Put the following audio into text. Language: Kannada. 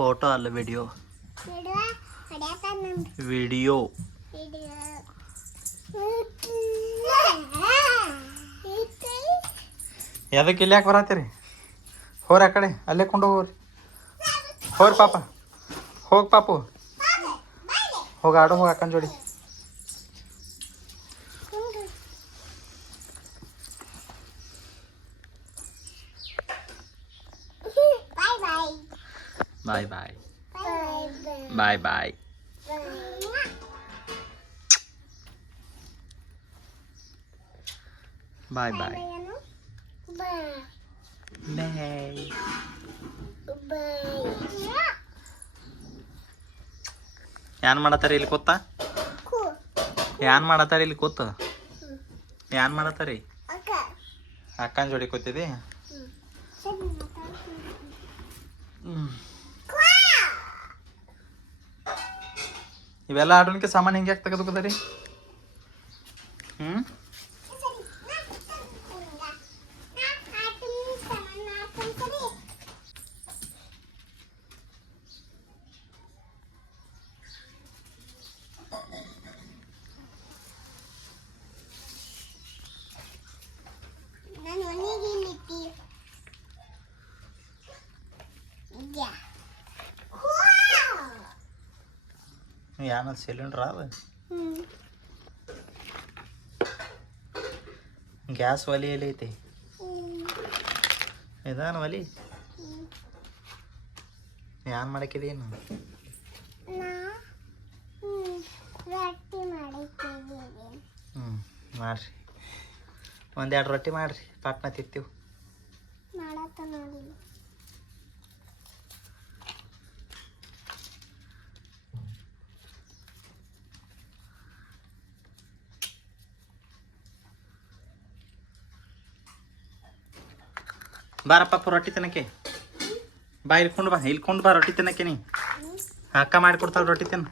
ಫೋಟೋ ಅಲ್ಲ ವಿಡಿಯೋ. ವಿಡಿಯೋ ಯಾವ್ದಕ್ಕೆ ಇಲ್ಲಿ ಯಾಕೆ ಬರತ್ತೀರಿ? ಹೋರಿ ಆ ಕಡೆ ಅಲ್ಲೇ ಕೊಂಡು ಹೋಗ್ರಿ. ಹೋರಿ ಪಾಪ, ಹೋಗಿ ಪಾಪು, ಹೋಗಿ ಆಡೋ, ಹೋಗಿ ಅಕ್ಕನ ಜೋಡಿ. ಬಾಯ್ ಬಾಯ್ ಬಾಯ್ ಬಾಯ್. ಬಾಯ್ ಬಾಯ್ ಏನ್ ಮಾಡತ್ತಾರ ಇಲ್ಲಿ ಕೂತ? ಏನ್ ಮಾಡತ್ತಾರ ಇಲ್ಲಿ ಕೂತ? ಏನ್ ಮಾಡತ್ತಾರಿ? ಅಕ್ಕನ ಜೋಡಿ ಕೂತಿದಿ? ಇವೆಲ್ಲ ಆಡೋಣಿಕೆ ಸಾಮಾನು ಹಿಂಗೆ ಯಾಕೆ ತೆಗೆದುಕೋದ್ರಿ? ಏನದು ಸಿಲಿಂಡ್ರ? ಅದು ಗ್ಯಾಸ್ ಒಲಿ ಎಲ್ಲಿ ಐತಿ? ಇದಾನ ಒಲಿ? ಏನ್ ಮಾಡಕ್ಕಿದೇನು? ಮಾಡ್ರಿ, ಒಂದೆರಡು ರೊಟ್ಟಿ ಮಾಡ್ರಿ, ಪಾಟ್ನ ತಿಂತೀವಿ. ಬಾರಪ್ಪ ರೊಟ್ಟಿ ತಿನ್ನಕ್ಕೆ ಬಾ, ಇಲ್ಕೊಂಡು ಬಾ, ಇಲ್ಕೊಂಡು ಬಾ ರೊಟ್ಟಿ ತಿನ್ನಕ್ಕೆ. ನೀ ಅಕ್ಕ ಮಾಡಿಕೊಡ್ತಾಳೆ ರೊಟ್ಟಿ ತಿನ್ನ.